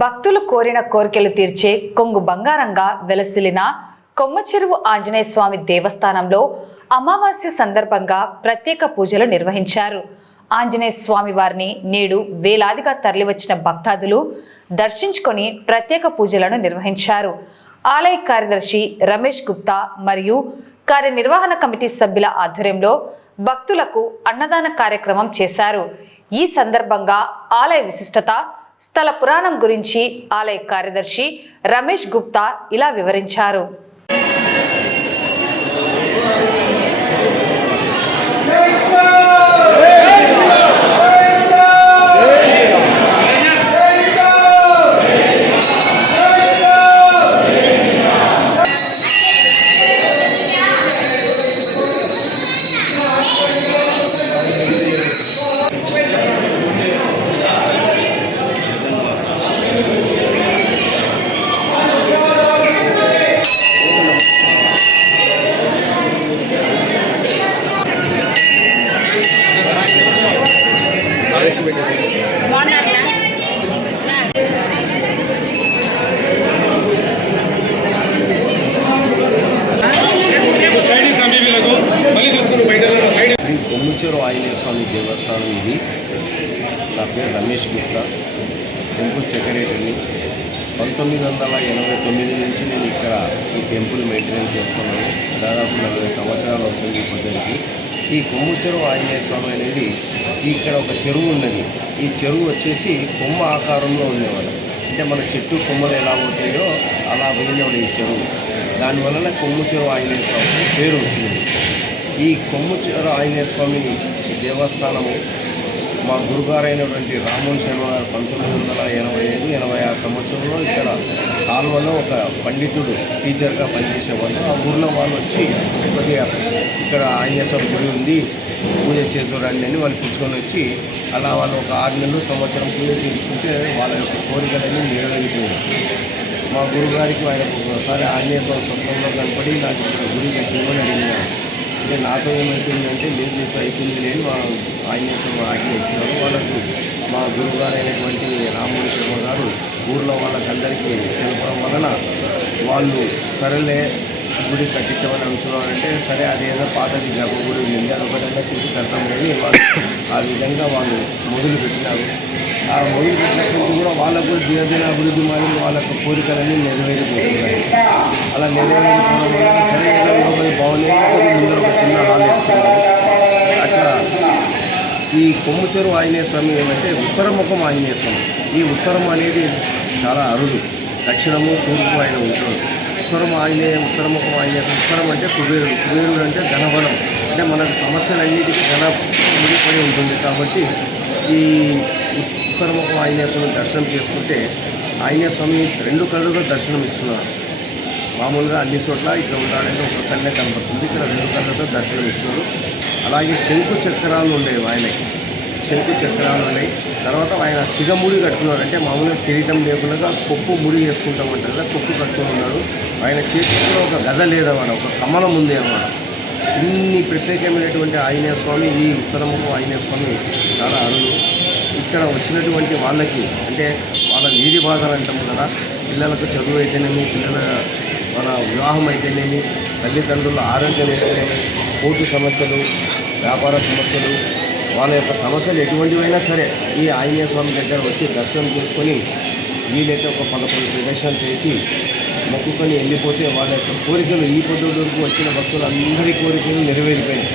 భక్తులు కోరిన కోరికలు తీర్చే కొంగు బంగారంగా వెలసిలిన కొమ్మచెరువు ఆంజనేయ స్వామి దేవస్థానంలో అమావాస్య సందర్భంగా ప్రత్యేక పూజలు నిర్వహించారు. ఆంజనేయ స్వామి వారిని నేడు వేలాదిగా తరలివచ్చిన భక్తాదులు దర్శించుకొని ప్రత్యేక పూజలను నిర్వహించారు. ఆలయ కార్యదర్శి రమేష్ గుప్తా మరియు కార్యనిర్వహణ కమిటీ సభ్యుల ఆధ్వర్యంలో భక్తులకు అన్నదాన కార్యక్రమం చేశారు. ఈ సందర్భంగా ఆలయ విశిష్టత, స్థల పురాణం గురించి ఆలయ కార్యదర్శి రమేష్ గుప్తా ఇలా వివరించారు. శ్రీ కొమ్మచెరువు ఆంజనేయ స్వామి దేవస్థానం ఇది. నా పేరు రమేష్ గుప్తా, టెంపుల్ సెక్రటరీని. 1989 నుంచి నేను ఇక్కడ ఈ టెంపుల్ మెయింటెనెన్స్ చేస్తున్నాను. దాదాపు 40 సంవత్సరాలు అవుతుంది ఇప్పటికి. ఈ కొమ్మచెరువు ఆంజనేయ స్వామి అనేది ఇక్కడ ఒక చెరువు ఉన్నది. ఈ చెరువు వచ్చేసి కొమ్మ ఆకారంలో ఉండేవాడు. అంటే మన చెట్టు కొమ్మలు ఎలా పోతాయో అలా పోయినవాడు ఈ చెరువు. దానివలన కొమ్మచెరువు ఆంజనేయ స్వామి పేరు వచ్చింది. ఈ కొమ్మచెరువు ఆంజనేయ స్వామి దేవస్థానము మా గురుగారైనటువంటి రామోన్ శర్మ గారు 1985-86 సంవత్సరంలో ఇక్కడ కాలువలో ఒక పండితుడు టీచర్గా పనిచేసేవాళ్ళు. ఆ ఊర్లో వాళ్ళు వచ్చి కొద్దిగా ఇక్కడ ఆంజనేయ స్వామి గుడి ఉంది, పూజ చేసేవాడిని అని వాళ్ళు పుచ్చుకొని వచ్చి అలా వాళ్ళు ఒక 6 నెలలు సంవత్సరం పూజ చేసుకుంటే వాళ్ళ యొక్క కోరికలన్నీ నెరవేరిపోయాయి. మా గురుగారికి ఆయనకు ఒకసారి ఆంజనేయ స్వామి స్వప్నంలో కనపడి నాకు ఇక్కడ గుడి కట్టిందని అడిగినారు. అంటే నాతో ఏమవుతుందంటే లేదు నీకు అవుతుంది లేని మా ఆంజనేయ స్వామి ఆజ్ఞ ఇచ్చినారు. వాళ్ళకు మా గురువుగారు అయినటువంటి రామోన్ శర్మ గారు ఊళ్ళో వాళ్ళకందరికీ తెలపడం వలన వాళ్ళు సరేలే గుడి కట్టించమని అంటున్నారంటే సరే అదేదో పాతది గర్భగుడి ఉంది అదొకటంగా చూసి కడతాం కానీ వాళ్ళు ఆ విధంగా వాళ్ళు మొదలు పెట్టినారు. ఆ మొదలు పెట్టినప్పటి నుంచి కూడా వాళ్ళకు కూడా దినదిన అభివృద్ధి మాదిరి వాళ్ళకు కోరికలన్నీ నెరవేరిపోతున్నాయి. అలా నెరవేరిపోవడం వల్ల సరే ఏదో బాగుంది ముందర ఒక చిన్న హాల్ వేసుకున్నారు. అట్లా ఈ కొమ్మచెరువు ఆంజనేయ స్వామి ఏమంటే ఉత్తరముఖం ఆంజనేయ స్వామి. ఈ ఉత్తరం అనేది చాలా అరుదు. దక్షిణము తూర్పు ఆయన ఉంటాడు. ఉత్తరముఖం ఆంజనేయ ఉత్తరం అంటే కుబేరుడు. కుబేరుడు అంటే ధనబలం. అంటే మనకు సమస్యలన్నిటికీ ధన ముడిపడి ఉంటుంది. కాబట్టి ఈ ఉత్తరముఖం ఆంజనేయ స్వామి దర్శనం చేసుకుంటే ఆంజనేయ స్వామి 2 కళ్ళుగా దర్శనం ఇస్తున్నారు. మామూలుగా అన్ని చోట్ల ఇక్కడ ఉంటాడంటే ఒక కన్నే కనపడుతుంది, ఇక్కడ 2 కళ్ళతో దర్శనం ఇస్తున్నారు. అలాగే శంకు చక్రాలు ఉండేవి ఆయనకి, శంకు చక్రాలు ఉన్నాయి. తర్వాత ఆయన సిగముడి కట్టుకున్నాడు. అంటే మామూలుగా కిరీటం లేకుండా కొప్పు ముడి వేసుకుంటామంటారు కదా, కొప్పు కట్టుకుని ఉన్నాడు. ఆయన చేతిలో ఒక గద లేదన్నమాట, ఒక కమలం ఉంది అన్నమాట. ఇన్ని ప్రత్యేకమైనటువంటి ఆంజనేయ స్వామి, ఈ ఉత్తరముఖం ఆంజనేయ స్వామి చాలా అరుదు. ఇక్కడ వచ్చినటువంటి వాళ్ళకి అంటే వాళ్ళ వీధి బాధలు అంటాము కదా, పిల్లలకు చదువు అయితేనేమి, పిల్లల మన వివాహం అయితేనేమి, తల్లిదండ్రుల ఆరోగ్యం అయితేనేమి, కోర్టు సమస్యలు, వ్యాపార సమస్యలు, వాళ్ళ యొక్క సమస్యలు ఎటువంటివైనా సరే ఈ ఆంజనేయ స్వామి దగ్గర వచ్చి దర్శనం చేసుకొని వీలైతే ఒక 11 ప్రదక్షిణలు చేసి మొక్కుకొని వెళ్ళిపోతే వాళ్ళ యొక్క కోరికలు ఈ పొద్దు వరకు వచ్చిన భక్తులందరి కోరికలు నెరవేరిపోయినాయి.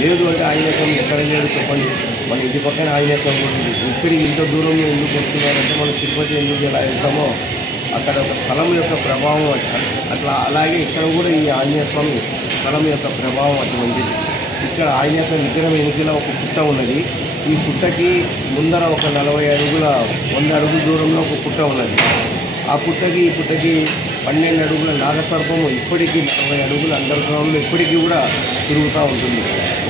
లేదు అంటే ఆంజనేయ స్వామి ఎక్కడ లేడు చెప్పండి, మన ఇంటి పక్కన ఆంజనేయ స్వామి ఉంటుంది. ఇక్కడికి ఇంత దూరంలో ఎందుకు వస్తున్నారంటే మనం తిరుపతి ఎందుకు ఎలా వెళ్తామో అక్కడ ఒక స్థలం యొక్క ప్రభావం అట్లా. అలాగే ఇక్కడ కూడా ఈ ఆంజనేయ స్వామి స్థలం యొక్క ప్రభావం అటువంటిది. ఇక్కడ ఆంజనేయ స్వామి విగ్రహం వెనుకల ఒక పుట్ట ఉన్నది. ఈ పుట్టకి ముందర ఒక 40 అడుగుల 100 అడుగుల దూరంలో ఒక పుట్ట ఉన్నది. ఆ పుట్టకి ఈ పుట్టకి 12 అడుగుల నాగసర్పము ఇప్పటికీ 40 అడుగుల అండర్ గ్రౌండ్లో ఇప్పటికీ కూడా తిరుగుతూ ఉంటుంది.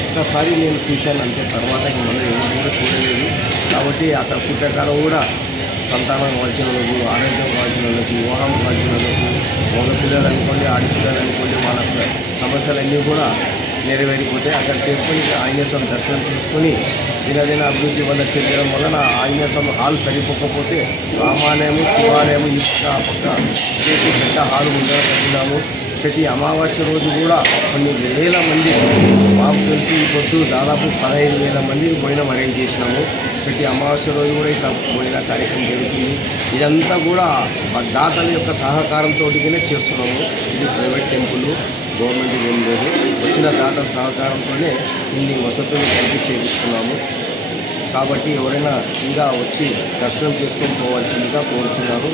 ఒక్కసారి నేను చూశాను అంతే, తర్వాత మళ్ళీ ఎవరు కూడా చూడలేదు. కాబట్టి అక్కడ పుట్టకాడ కూడా సంతానం కావాల్సిన వాళ్ళకు, ఆరోగ్యం కావాల్సిన వాళ్ళకి, వివాహం కావాల్సిన వాళ్ళకు, మగ పిల్లలు అనుకోండి, ఆడపిల్లలు అనుకోండి, వాళ్ళ సమస్యలన్నీ కూడా నెరవేరిపోతే అక్కడ చేసుకొని ఆంజనేయ స్వామి దర్శనం చేసుకొని దినదిన అభివృద్ధి వల్ల చెందడం వలన ఆంజనేయ స్వామి హాల్ సరిపోకపోతే రామాలయము శివాలయము ఈ పక్క ఆ పక్క చేసి పెద్ద హాలు ముందర కట్టినాము. ప్రతి అమావాస్య రోజు కూడా కొన్ని వేల మంది మాకు తెలిసి ఈ పొద్దు దాదాపు 15,000 మందికి భోజనం అరేంజ్ చేసినాము. ప్రతి అమావాస్య రోజు కూడా ఇట్లా భోజన కార్యక్రమం జరుగుతుంది. ఇదంతా కూడా దాతల యొక్క సహకారంతోటిగానే చేస్తున్నాము. ఇది ప్రైవేట్ టెంపుల్, గవర్నమెంట్ ఏం లేదు. వచ్చిన దాతల సహకారంతోనే ఇన్ని వసతులు కల్పించేస్తున్నాము. కాబట్టి ఎవరైనా ఇంకా వచ్చి దర్శనం చేసుకొని పోవాల్సిందిగా కోరుతున్నాను.